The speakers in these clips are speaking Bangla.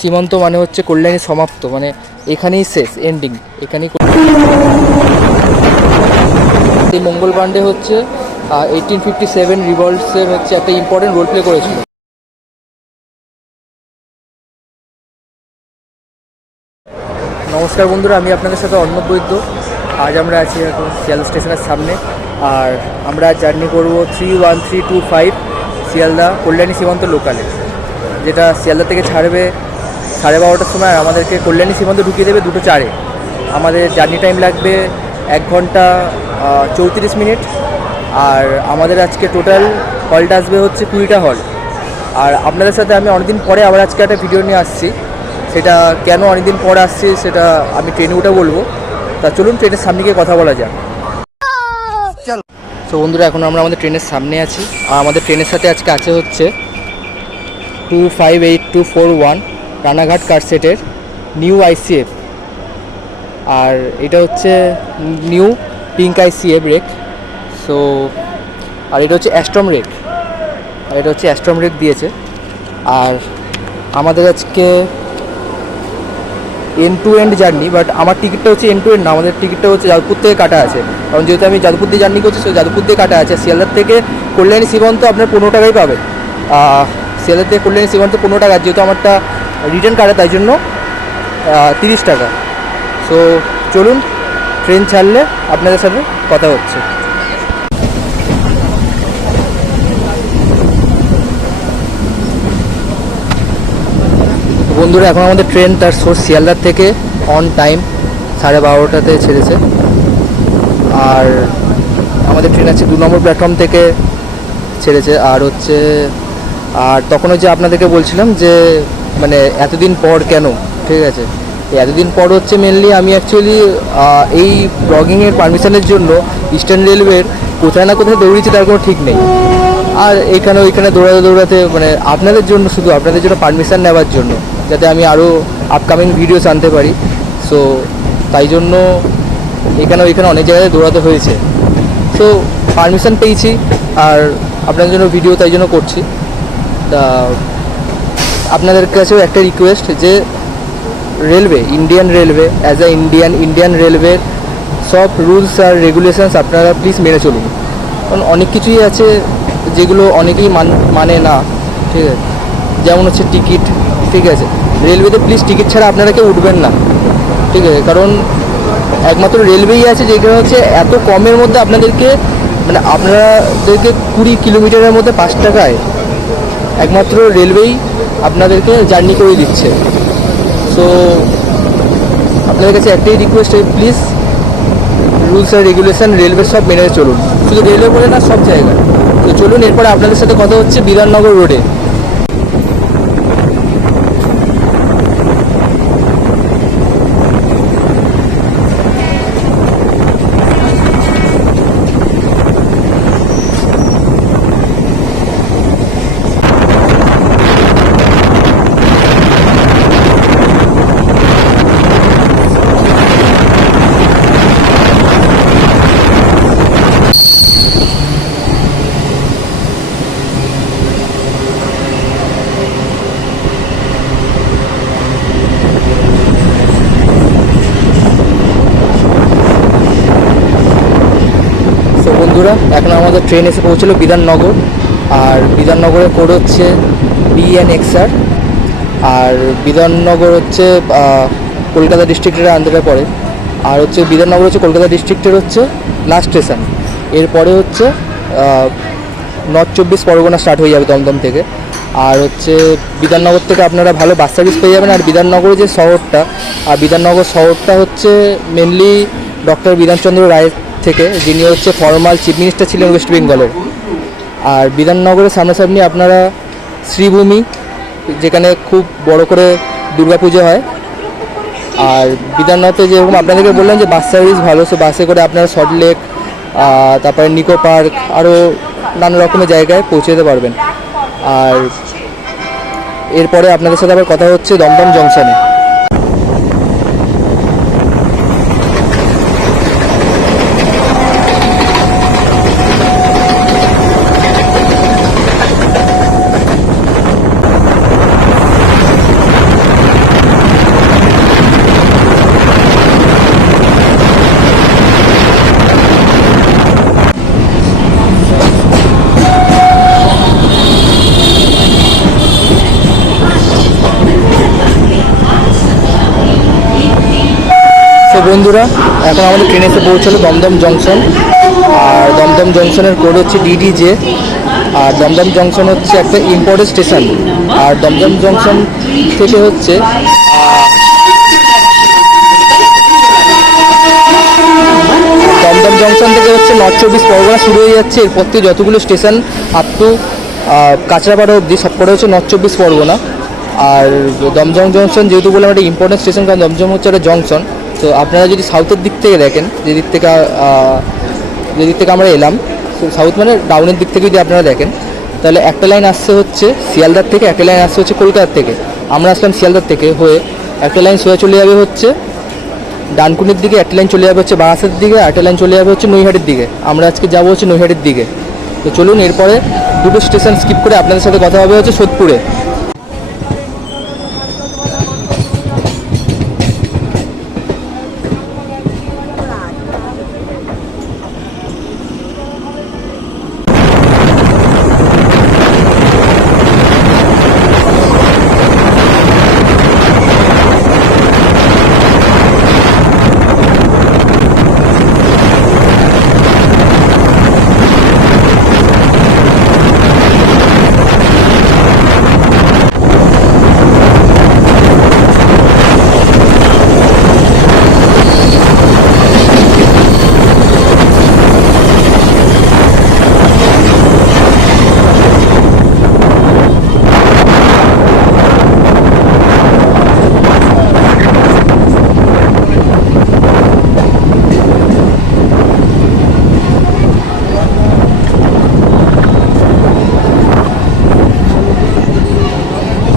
সীমান্ত মানে হচ্ছে কল্যাণী সমাপ্ত, মানে এখানেই শেষ, এন্ডিং এখানেই। এই মঙ্গল পাণ্ডে হচ্ছে 1857 রিভলটসের হচ্ছে একটা ইম্পর্টেন্ট রোল প্লে করেছিল। নমস্কার বন্ধুরা, আমি আপনাদের সাথে অর্ণব বৈদ্য। আজ আমরা আছি এখন শিয়ালদা স্টেশনের সামনে, আর আমরা জার্নি করব 31325 শিয়ালদা কল্যাণী সীমান্ত লোকালে, যেটা শিয়ালদা থেকে ছাড়বে 12:30টার সময়, আর আমাদেরকে কল্যাণী সীমান্ত ঢুকিয়ে দেবে 2:04-এ। আমাদের জার্নি টাইম লাগবে 1 ঘন্টা 34 মিনিট। আর আমাদের আজকে টোটাল হলটা আসবে হচ্ছে 20টা হল। আর আপনাদের সাথে আমি অনেকদিন পরে আবার আজকে একটা ভিডিও নিয়ে আসছি। সেটা কেন অনেকদিন পর আসছি সেটা আমি ট্রেনে উঠে বলবো। তা চলুন ট্রেনের সামনে গিয়ে কথা বলা যাক। চল। তো বন্ধুরা, এখন আমরা আমাদের ট্রেনের সামনে আছি, আর আমাদের ট্রেনের সাথে আজকে আছে হচ্ছে 258241 রানাঘাট কারসেটের নিউ আইসিএফ। আর এটা হচ্ছে new pink ICF rake. So আর এটা হচ্ছে অ্যাস্ট্রম রেক, দিয়েছে। আর আমাদের আজকে end to end journey, but আমার টিকিটটা হচ্ছে এন্ড টু এন্ড না, আমাদের টিকিটটা হচ্ছে যাদবপুর থেকে কাটা আছে। কারণ যেহেতু আমি যাদবপুর দিয়ে জার্নি করছি, সেই যাদবপুর দিয়ে কাটা আছে। শিয়ালদার থেকে কল্যাণী সীমান্ত আপনার 15 টাকাই পাবে। শিয়ালদার থেকে কল্যাণী সীমান্ত 15 টাকা, যেহেতু আমারটা রিটার্ন কাটা তাই জন্য 30 টাকা। সো চলুন, ট্রেন ছাড়লে আপনাদের সাথে কথা হচ্ছে। বন্ধুরা, এখন আমাদের ট্রেন তার সোর্স শিয়ালদার থেকে অন টাইম 12:30টাতে ছেড়েছে। আর আমাদের ট্রেন আছে 2 নম্বর প্ল্যাটফর্ম থেকে ছেড়েছে। আর তখন হচ্ছে আপনাদেরকে বলছিলাম যে মানে এতদিন পর কেন, ঠিক আছে। এতদিন পর হচ্ছে মেনলি আমি অ্যাকচুয়ালি এই ব্লগিংয়ের পারমিশনের জন্য ইস্টার্ন রেলওয়ের কোথায় না কোথায় দৌড়িয়েছি, তার কোনো ঠিক নেই। আর ওইখানে দৌড়াতে মানে আপনাদের জন্য, শুধু আপনাদের জন্য পারমিশন নেওয়ার জন্য, যাতে আমি আরও আপকামিং ভিডিওস আনতে পারি। সো তাই জন্য ওইখানে অনেক জায়গায় দৌড়াতে হয়েছে। সো পারমিশন পেয়েছি, আর আপনাদের জন্য ভিডিও তাই জন্য করছি। তা আপনাদের কাছেও একটা রিকোয়েস্ট, যে railway, Indian railway as a Indian রেলওয়ের সব রুলস আর রেগুলেশনস আপনারা প্লিজ মেনে চলুন। কারণ অনেক কিছুই আছে যেগুলো অনেকেই মানে না, ঠিক আছে। যেমন হচ্ছে টিকিট, ঠিক আছে। রেলওয়েতে প্লিজ টিকিট ছাড়া আপনারা কেউ উঠবেন না, ঠিক আছে। কারণ একমাত্র রেলওয়েই আছে যেখানে হচ্ছে এত কমের মধ্যে আপনাদেরকে, মানে আপনাদেরকে 20 কিলোমিটারের মধ্যে 5 টাকায় একমাত্র রেলওয়েই আপনাদেরকে জার্নি করে দিচ্ছে। সো আপনাদের কাছে একটাই রিকোয়েস্ট, প্লিজ রুলস আর রেগুলেশন রেলওয়ে সব মেনে চলুন, শুধু রেলওয়ে বলে না, সব জায়গায়। তো চলুন, এরপরে আপনাদের সাথে কথা হচ্ছে বিধাননগর রোডে। বন্ধুরা, এখন আমাদের ট্রেন এসে পৌঁছলো বিধাননগর। আর বিধাননগরের কোড হচ্ছে BNXR। আর বিধাননগর হচ্ছে কলকাতা ডিস্ট্রিক্টের আন্ডারে পড়ে। আর হচ্ছে বিধাননগর হচ্ছে কলকাতা ডিস্ট্রিক্টের হচ্ছে লাস্ট স্টেশন। এরপরে হচ্ছে নর্থ 24 পরগনা স্টার্ট হয়ে যাবে দমদম থেকে। আর হচ্ছে বিধাননগর থেকে আপনারা ভালো বাস সার্ভিস পেয়ে যাবেন। আর বিধাননগরের যে শহরটা, বিধাননগর শহরটা হচ্ছে মেনলি ডক্টর বিধানচন্দ্র রায়ের থেকে, যিনি হচ্ছে ফর্মাল চিফ মিনিস্টার ছিলেন ওয়েস্ট বেঙ্গলের। আর বিধাননগরের সামনাসামনি আপনারা শ্রীভূমি, যেখানে খুব বড় করে দুর্গাপুজো হয়। আর বিধাননগরে যেরকম আপনাদেরকে বললাম যে বাস সার্ভিস ভালো, সো বাসে করে আপনারা সল্টলেক, তারপরে নিকো পার্ক, আরও নানা রকমের জায়গায় পৌঁছে যেতে পারবেন। আর এরপরে আপনাদের সাথে আবার কথা হচ্ছে দমদম জংশনে। বন্ধুরা, এখন আমাদের ট্রেন এসে পৌঁছলো দমদম জংশন। আর দমদম জংশনের কোড হচ্ছে DDJ। আর দমদম জংশন হচ্ছে একটা ইম্পর্টেন্ট স্টেশন। আর দমদম জংশন থেকে হচ্ছে দমদম জংশন থেকে হচ্ছে নর্থ চব্বিশ পরগনা শুরু হয়ে যাচ্ছে। এরপর থেকে যতগুলো স্টেশন আপ টু কাঁচরাপাড়া অবধি সবকটা হচ্ছে নর্থ চব্বিশ পরগনা। আর দমদম জংশন যেহেতু বললাম একটা ইম্পর্টেন্ট স্টেশন, কারণ দমদম হচ্ছে একটা জংশন। তো আপনারা যদি সাউথের দিক থেকে দেখেন, যেদিক থেকে আমরা এলাম, সাউথ মানে ডাউনের দিক থেকে যদি আপনারা দেখেন, তাহলে একটা লাইন আসছে হচ্ছে শিয়ালদার থেকে, একটা লাইন আসছে হচ্ছে কলকাতার থেকে। আমরা আসলাম শিয়ালদার থেকে হয়ে, একটা লাইন সোজা চলে যাবে হচ্ছে ডানকুনির দিকে, একটা লাইন চলে যাবে হচ্ছে বারাসাতের দিকে, একটা লাইন চলে যাবে হচ্ছে নৈহাটির দিকে। আমরা আজকে যাবো হচ্ছে নৈহাটির দিকে। তো চলুন, এরপরে দুটো স্টেশন স্কিপ করে আপনাদের সাথে কথা হবে হচ্ছে সোদপুরে।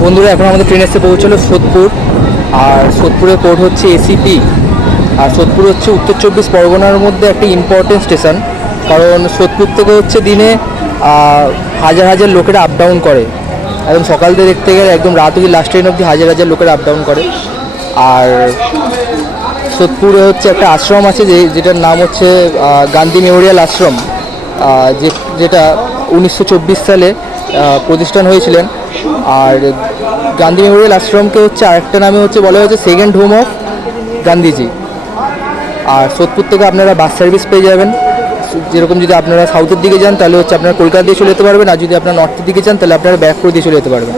বন্ধুরা, এখন আমাদের ট্রেন এসে পৌঁছলো সোদপুর। আর সোদপুরের কোড হচ্ছে ACP। আর সোদপুর হচ্ছে উত্তর চব্বিশ পরগনার মধ্যে একটা ইম্পর্টেন্ট স্টেশন, কারণ সোদপুর থেকে হচ্ছে দিনে হাজার হাজার লোকেরা আপ ডাউন করে। একদম সকাল থেকে দেখতে গেলে একদম রাত অবধি লাস্ট ট্রেন অবধি হাজার হাজার লোকেরা আপ ডাউন করে। আর সোদপুরে হচ্ছে একটা আশ্রম আছে যেটার নাম হচ্ছে গান্ধী মেমোরিয়াল আশ্রম, যেটা 1924 সালে প্রতিষ্ঠান হয়েছিলেন। আর গান্ধী মেমোরিয়াল আশ্রমকে হচ্ছে আরেকটা নামে হচ্ছে বলা হয়েছে সেকেন্ড হোম অফ গান্ধীজি। আর সোদপুর থেকে আপনারা বাস সার্ভিস পেয়ে যাবেন। যেরকম যদি আপনারা সাউথের দিকে যান তাহলে হচ্ছে আপনারা কলকাতা দিয়ে চলে যেতে পারবেন, আর যদি আপনারা নর্থের দিকে যান তাহলে আপনারা ব্যারাকপুর দিয়ে চলে যেতে পারবেন।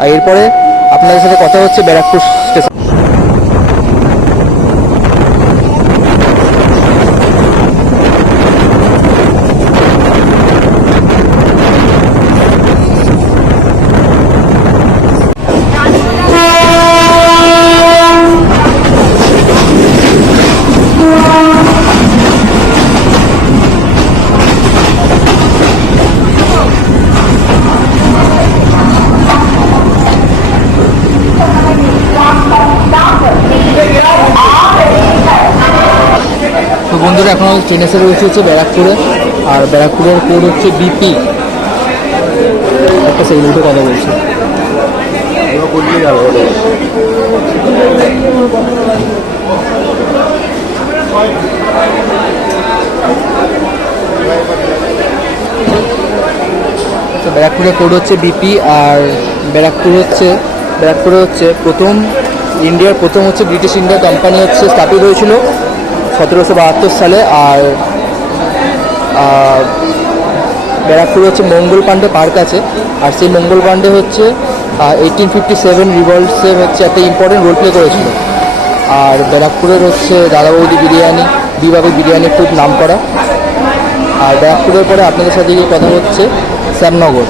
আর এরপরে আপনাদের সাথে কথা হচ্ছে ব্যারাকপুর স্টেশন। তো বন্ধুরা, এখন আমাদের ট্রেন এসে রয়েছে হচ্ছে ব্যারাকপুরে। আর ব্যারাকপুরের কোড হচ্ছে BP। একটা সেকেন্ড উঠে কথা বলছি। তো ব্যারাকপুরের কোড হচ্ছে BP। আর ব্যারাকপুরে হচ্ছে ইন্ডিয়ার প্রথম হচ্ছে ব্রিটিশ ইন্ডিয়া কোম্পানি হচ্ছে স্থাপিত হয়েছিল 1772 সালে। আর ব্যারাকপুরে হচ্ছে মঙ্গল পাণ্ডে পার্ক আছে। আর সেই মঙ্গল পাণ্ডে হচ্ছে 1857 রিভলটসে হচ্ছে একটা ইম্পর্টেন্ট রোল প্লে করেছিল। আর ব্যারাকপুরের হচ্ছে দাদা বৌদি বিরিয়ানি, বিভাবে বিরিয়ানি খুব নাম করা। আর ব্যারাকপুরের পরে আপনাদের সাথে গিয়ে কথা হচ্ছে শ্যামনগর।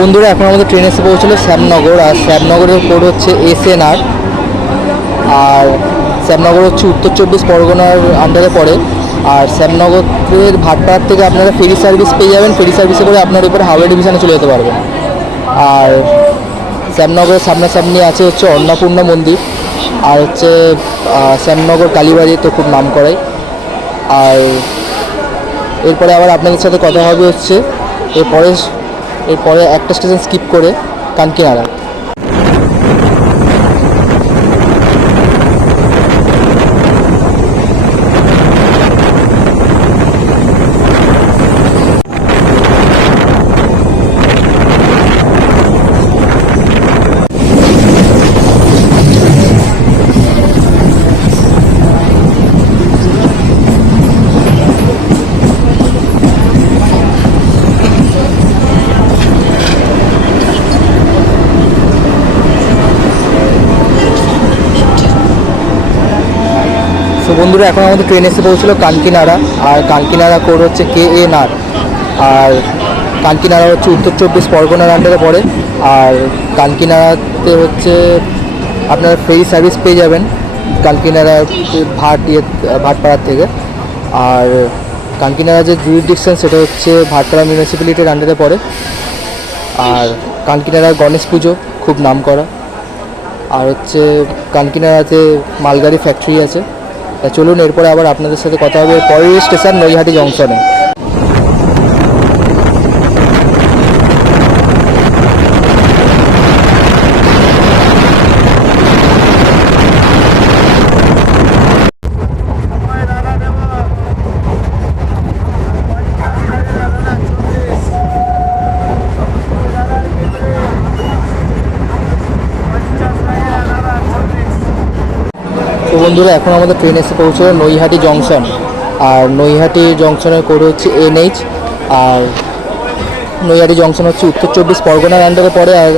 বন্ধুরা, এখন আমাদের ট্রেন এসে পৌঁছলো শ্যামনগর। আর শ্যামনগরের কোড হচ্ছে SNR। আর শ্যামনগর হচ্ছে উত্তর 24 পরগনার আন্ডারে পড়ে। আর শ্যামনগরের ভাটপাড়ার থেকে আপনারা ফেরি সার্ভিস পেয়ে যাবেন, ফেরি সার্ভিসে করে আপনার উপরে হাওড়া ডিভিশনে চলে যেতে পারবেন। আর শ্যামনগরের সামনাসামনি আছে হচ্ছে অন্নপূর্ণা মন্দির, আর হচ্ছে শ্যামনগর কালীবাড়ি তো খুব নাম করাই। আর এরপরে আবার আপনাদের সাথে কথা হবে হচ্ছে এরপরে একটা স্টেশন স্কিপ করে কানকিনাড়া। তো বন্ধুরা, এখন আমাদের ট্রেন এসে পৌঁছলো কানকিনাড়া। আর কানকিনাড়া কোড হচ্ছে KA9। আর কানকিনাড়া হচ্ছে উত্তর 24 পরগনার আন্ডারে পড়ে। আর কানকিনাড়াতে হচ্ছে আপনার ফেরি সার্ভিস পেয়ে যাবেন কানকিনাড়া ভাটপাড়ার থেকে। আর কানকিনাড়া যে জুরিসডিকশন সেটা হচ্ছে ভাটপাড়া মিউনিসিপ্যালিটির আন্ডারে পড়ে। আর কানকিনাড়ার গণেশ পুজো খুব নাম করা। আর হচ্ছে কানকিনাড়াতে মালগাড়ি ফ্যাক্টরি আছে। চলুন এরপরে আবার আপনাদের সাথে কথা হবে পরের স্টেশন নৈহাটি জংশনে। তো বন্ধুরা, এখন আমাদের ট্রেন এসে পৌঁছলো নৈহাটি জংশন। আর নৈহাটি জংশনের কোড হচ্ছে NH। আর নৈহাটি জংশন হচ্ছে উত্তর 24 পরগনার আন্ডারে পড়ে। আর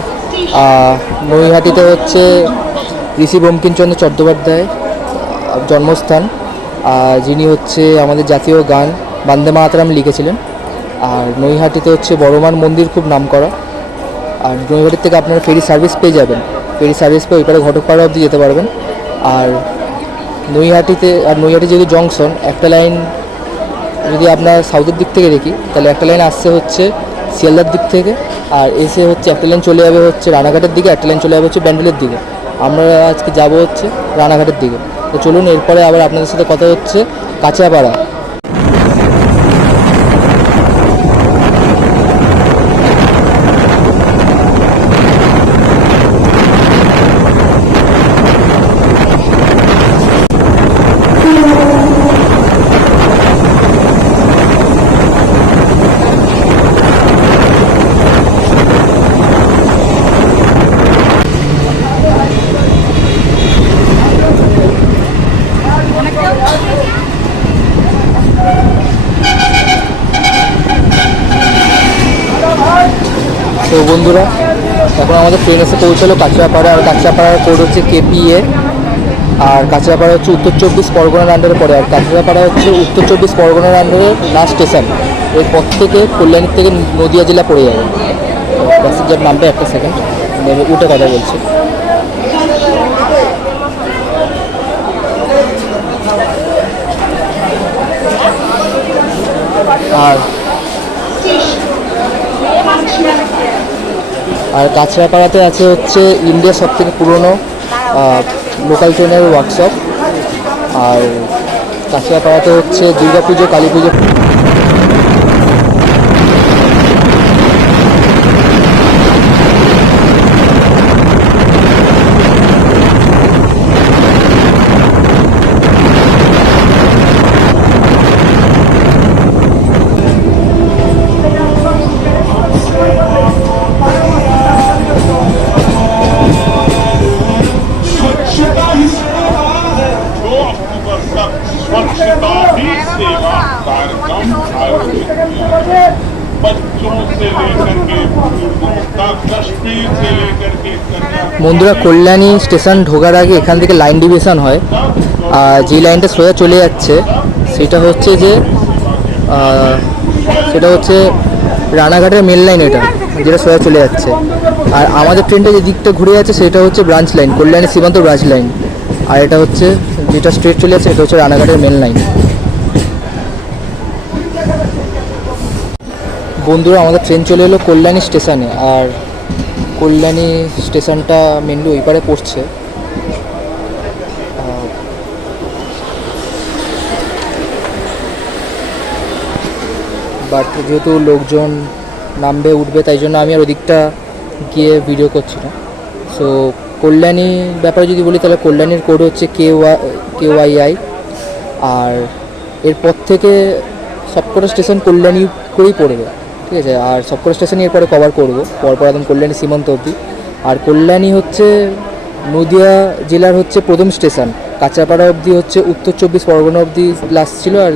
নৈহাটিতে হচ্ছে ঋষি বঙ্কিমচন্দ্র চট্টোপাধ্যায় জন্মস্থান, যিনি হচ্ছে আমাদের জাতীয় গান বন্দে মাতরম লিখেছিলেন। আর নৈহাটিতে হচ্ছে বড়মার মন্দির খুব নাম করা। আর নৈহাটির থেকে আপনারা ফেরি সার্ভিস পেয়ে যাবেন, ফেরি সার্ভিস পেয়ে ওইপারে ঘটকপাড়া অবধি যেতে পারবেন। আর নৈহাটি যেহেতু জংশন, একটা লাইন যদি আপনার সাউথের দিক থেকে দেখি তাহলে একটা লাইন আসছে হচ্ছে শিয়ালদার দিক থেকে, আর এসে হচ্ছে একটা লাইন চলে যাবে হচ্ছে রানাঘাটের দিকে, একটা লাইন চলে যাবে হচ্ছে ব্যান্ডেলের দিকে। আমরা আজকে যাব হচ্ছে রানাঘাটের দিকে। তো চলুন এরপরে আবার আপনাদের সাথে কথা হচ্ছে কাঁচাপাড়া। তো বন্ধুরা, এখন আমাদের ট্রেন এসে পৌঁছালো কাঁচরাপাড়া। আর কাঁচরাপাড়ার কোড হচ্ছে KPA। আর কাঁচরাপাড়া হচ্ছে উত্তর 24 পরগনার আন্ডারে পড়ে। আর কাঁচরাপাড়া হচ্ছে উত্তর 24 পরগনার আন্ডারে লাস্ট স্টেশন। এরপর থেকে কল্যাণীর থেকে নদিয়া জেলা পড়ে যাবে। প্যাসেঞ্জার নামবে, একটা সেকেন্ড নেমে উঠে কথা বলছে। আর কাঁচরাপাড়াতে আছে হচ্ছে ইন্ডিয়ার সবথেকে পুরনো লোকাল ট্রেনের ওয়ার্কশপ। আর কাঁচরাপাড়াতে হচ্ছে দুর্গাপুজো, কালী পুজো। বন্ধুরা, কল্যাণী স্টেশন ঢোকার আগে এখান থেকে লাইন ডিভিশন হয়। যে লাইনটা সোজা চলে যাচ্ছে সেটা হচ্ছে রানাঘাটের মেন লাইন, এটা যেটা সোজা চলে যাচ্ছে। আর আমাদের ট্রেনটা যে দিকটা ঘুরে যাচ্ছে সেটা হচ্ছে ব্রাঞ্চ লাইন, কল্যাণী সীমান্ত ব্রাঞ্চ লাইন। আর এটা হচ্ছে যেটা স্ট্রেট চলে যাচ্ছে, এটা হচ্ছে রানাঘাটের মেন লাইন। বন্ধুরা, আমাদের ট্রেন চলে এলো কল্যাণী স্টেশনে। আর কল্যাণী স্টেশনটা মেনলি ওই পারে পড়ছে। বাট যেহেতু লোকজন নামবে উঠবে, তাই জন্য আমি আর ওদিকটা গিয়ে ভিডিও করছি না। সো কল্যাণী ব্যাপারে যদি বলি, তাহলে কল্যাণীর কোড হচ্ছে KYI। আর এরপর থেকে সবকটা স্টেশন কল্যাণী করেই পড়বে, ঠিক আছে। আর সবকটা স্টেশনই এরপরে কভার করবো পরপর একদম কল্যাণী সীমান্ত অবধি। আর কল্যাণী হচ্ছে নদিয়া জেলার হচ্ছে প্রথম স্টেশন। কাঁচরাপাড়া অবধি হচ্ছে উত্তর 24 পরগনা অবধি লাস্ট ছিল। আর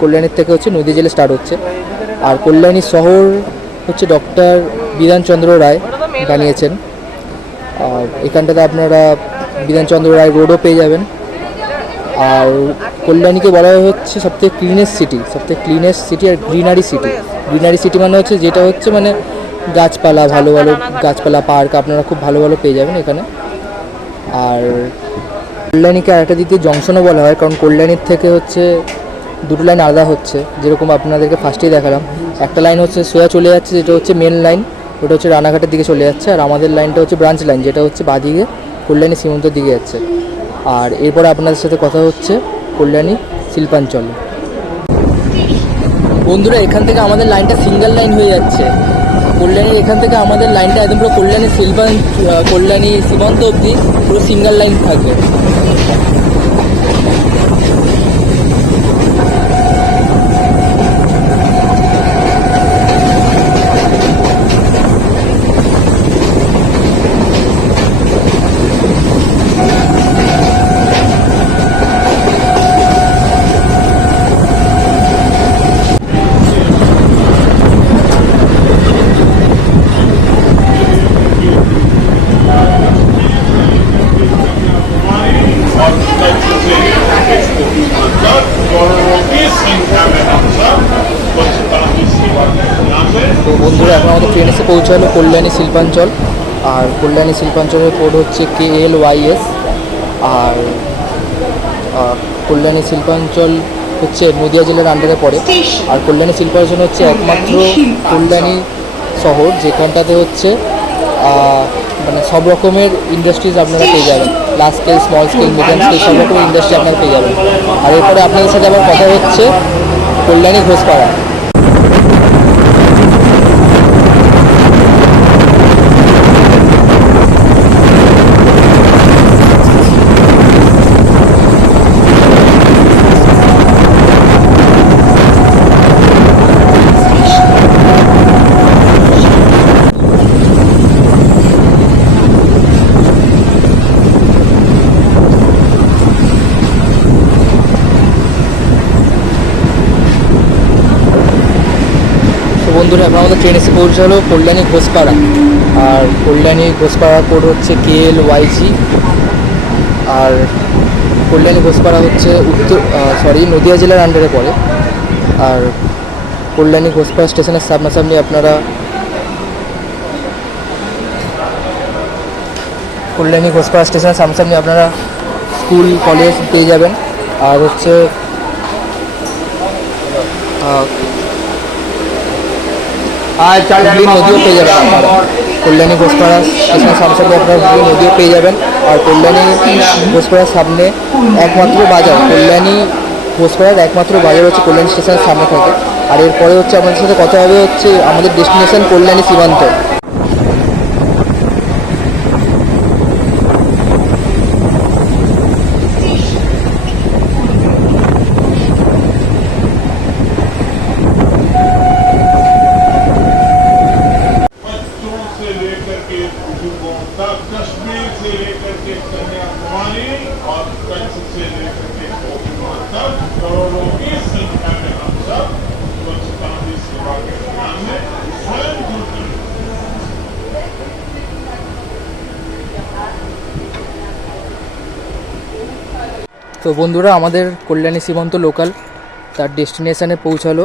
কল্যাণীর থেকে হচ্ছে নদিয়া জেলা স্টার্ট হচ্ছে। আর কল্যাণী শহর হচ্ছে ডক্টর বিধানচন্দ্র রায় বানিয়েছেন। আর এখানটাতে আপনারা বিধানচন্দ্র রায় রোডও পেয়ে যাবেন। আর কল্যাণীকে বলা হচ্ছে সবথেকে ক্লিনেস্ট সিটি আর গ্রিনারি সিটি মানে হচ্ছে যেটা হচ্ছে মানে গাছপালা, ভালো ভালো গাছপালা, পার্ক আপনারা খুব ভালো ভালো পেয়ে যাবেন এখানে। আর কল্যাণীকে আরেকটা দিক দিয়ে জংশনও বলা হয়, কারণ কল্যাণীর থেকে হচ্ছে দুটো লাইন আলাদা হচ্ছে। যেরকম আপনাদেরকে ফার্স্টেই দেখালাম, একটা লাইন হচ্ছে সোজা চলে যাচ্ছে, যেটা হচ্ছে মেন লাইন, ওটা হচ্ছে রানাঘাটের দিকে চলে যাচ্ছে। আর আমাদের লাইনটা হচ্ছে ব্রাঞ্চ লাইন, যেটা হচ্ছে বাঁদিকে কল্যাণী সীমান্তের দিকে যাচ্ছে। আর এরপরে আপনাদের সাথে কথা হচ্ছে কল্যাণী শিল্পাঞ্চল। বন্ধুরা, এখান থেকে আমাদের লাইনটা সিঙ্গেল লাইন হয়ে যাচ্ছে। কল্যাণীর এখান থেকে আমাদের লাইনটা একদম পুরো কল্যাণী সীমান্ত অবধি পুরো সিঙ্গেল লাইন থাকবে। তো বন্ধুরা, এখন আমাদের ট্রেন এসে পৌঁছালো কল্যাণী শিল্পাঞ্চল। আর কল্যাণী শিল্পাঞ্চলের কোড হচ্ছে KLYS। আর কল্যাণী শিল্পাঞ্চল হচ্ছে নদিয়া জেলার আন্ডারে পড়ে। আর কল্যাণী শিল্পাঞ্চল হচ্ছে একমাত্র কল্যাণী শহর যেখানটাতে হচ্ছে মানে সব রকমের ইন্ডাস্ট্রিজ আপনারা পেয়ে যাবেন। Large scale, small scale, medium scale, সব রকমের ইন্ডাস্ট্রি আপনারা পেয়ে যাবেন। আর এরপরে আপনাদের সাথে আবার কথা হচ্ছে কল্যাণী ঘোষপাড়া। বন্ধুরা, এখন আমাদের ট্রেন এসে পৌঁছালো কল্যাণী ঘোষপাড়া। আর কল্যাণী ঘোষপাড়া কোড হচ্ছে KLYG। আর কল্যাণী ঘোষপাড়া হচ্ছে নদিয়া জেলার আন্ডারে পড়ে। আর কল্যাণী ঘোষপাড়া স্টেশনের সামনাসামনি আপনারা স্কুল, কলেজ পেয়ে যাবেন। আর হচ্ছে হুগলি নদীও পেয়ে যাবেন আপনারা। কল্যাণী ঘোষপাড়া স্টেশনের সামনে আপনারা হুগলি নদীও পেয়ে যাবেন। আর কল্যাণী ঘোষপাড়ার সামনে একমাত্র বাজার, কল্যাণী ঘোষপাড়ার একমাত্র বাজার হচ্ছে কল্যাণী স্টেশনের সামনে থাকে। আর এরপরে হচ্ছে আমাদের সাথে কথা হবে হচ্ছে আমাদের ডেস্টিনেশন কল্যাণী সীমান্ত। कश्मीर से लेकर के कन्याकुमारी और कच्छ से लेकर के कोहिमा तक करोड़ों की संख्या में हम सब स्वच्छता की सेवा के अभियान में स्वयं जुटे। তো বন্ধুরা, আমাদের কল্যাণী সীমান্ত লোকাল তার ডেস্টিনেশানে পৌঁছালো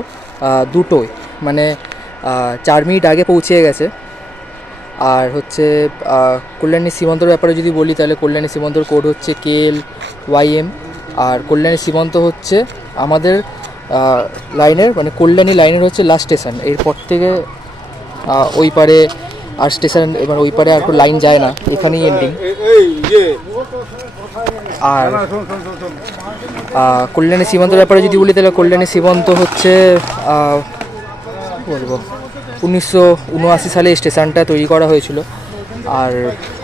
দুটোই, মানে 4 মিনিট আগে পৌঁছে গেছে। আর হচ্ছে কল্যাণী সীমান্তর ব্যাপারে যদি বলি তাহলে কল্যাণী সীমান্তর কোড হচ্ছে KLYM। আর কল্যাণী সীমান্ত হচ্ছে আমাদের লাইনের মানে কল্যাণী লাইনের হচ্ছে লাস্ট স্টেশন। এরপর থেকে ওই পারে আর স্টেশন এবার ওই পারে আর কোনো লাইন যায় না, এখানেই এন্ডিং। আর কল্যাণী সীমান্তের ব্যাপারে যদি বলি তাহলে কল্যাণী সীমান্ত হচ্ছে বলবো 1979 সালে এই স্টেশনটা তৈরি করা হয়েছিল। আর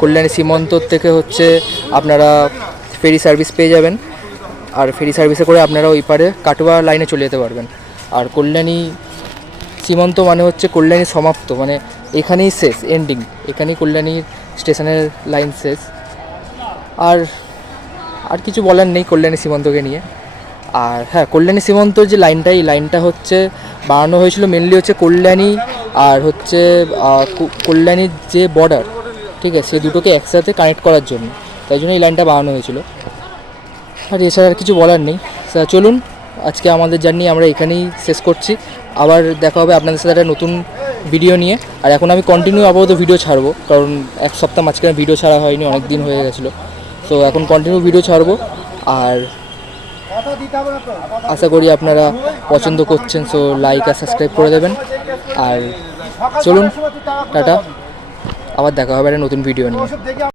কল্যাণী সীমান্ত থেকে হচ্ছে আপনারা ফেরি সার্ভিস পেয়ে যাবেন, আর ফেরি সার্ভিসে করে আপনারা ওই পারে কাটোয়া লাইনে চলে যেতে পারবেন। আর কল্যাণী সীমান্ত মানে হচ্ছে কল্যাণী সমাপ্ত, মানে এখানেই শেষ, এন্ডিং, এখানেই কল্যাণীর স্টেশনের লাইন শেষ। আর কিছু বলার নেই কল্যাণী সীমান্তকে নিয়ে। আর হ্যাঁ, কল্যাণী সীমান্তর যে লাইনটা, এই লাইনটা হচ্ছে বানানো হয়েছিল মেনলি হচ্ছে কল্যাণী আর হচ্ছে কল্যাণীর যে বর্ডার, ঠিক আছে, সেই দুটোকে একসাথে কানেক্ট করার জন্য, তাই জন্য এই লাইনটা বানানো হয়েছিল। আর এছাড়া আর কিছু বলার নেই। চলুন আজকে আমাদের জার্নি আমরা এখানেই শেষ করছি। আবার দেখা হবে আপনাদের সাথে একটা নতুন ভিডিও নিয়ে। আর এখন আমি কন্টিনিউ আপাতত ভিডিও ছাড়বো, কারণ এক সপ্তাহ মাঝখানে ভিডিও ছাড়া হয়নি, অনেক দিন হয়ে গেছিলো। তো এখন কন্টিনিউ ভিডিও ছাড়বো। আর আশা করি আপনারা পছন্দ করছেন, সো লাইক আর সাবস্ক্রাইব করে দেবেন। আর চলুন টাটা, আবার দেখা হবে একটা নতুন ভিডিও নিয়ে।